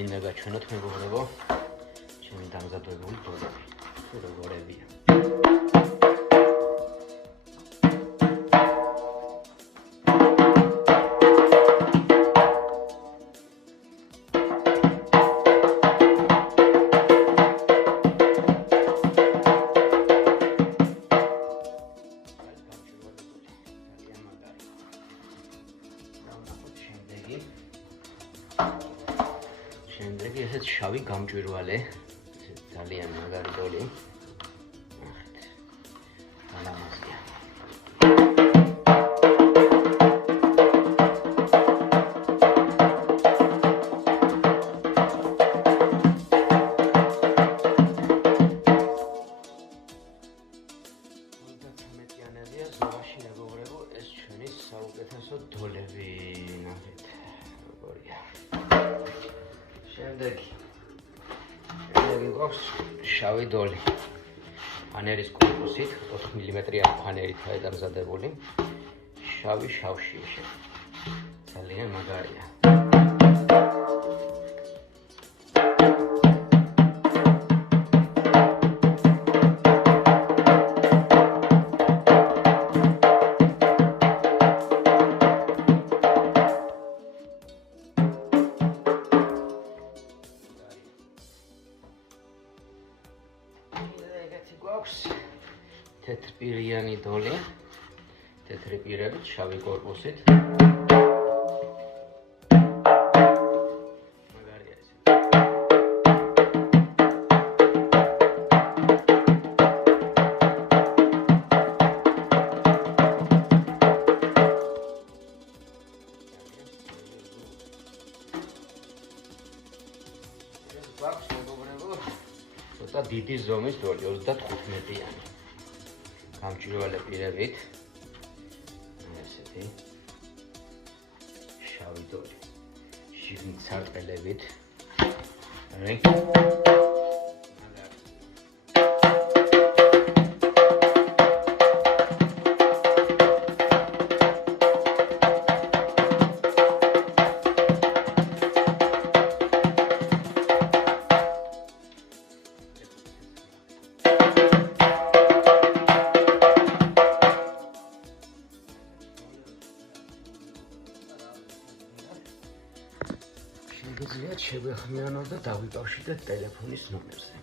მინდა გაჩვენოთ მეგობრებო, ჩემი დამზადებული დოლები. თუ როგორებია. შემდეგი ესეც შავი გამჭვირვალე, ძალიან მაგარი დოლი. ნახეთ. ალამაზია. მეთიანებია ზღვაში მეგობრებო, ეს ჩვენი საუკეთესო დოლები, ნახეთ. როგორია. შემდეგი გვაქვს შავი დოლი. ფანერის კორპუსით, 4 მმ-იანი ფანერითაა დამზადებული. შავი შავშია შენ. ძალიან მაგარია. გვაქვს თეთრპირიანი დოლი, თეთრი პირებით, შავი კორპუსით. მაგარია ეს. გვაქვს მეგობრებო ცოტა დიდი ზომის დოლი, 35-იანი. გამჭვირვალე პირებით. ესეთი შავი დოლი. შიგნით სარტყელებით. შეგიძლიათ შევეხმიანოთ და დავიკავშირდეთ ტელეფონის ნომერზე.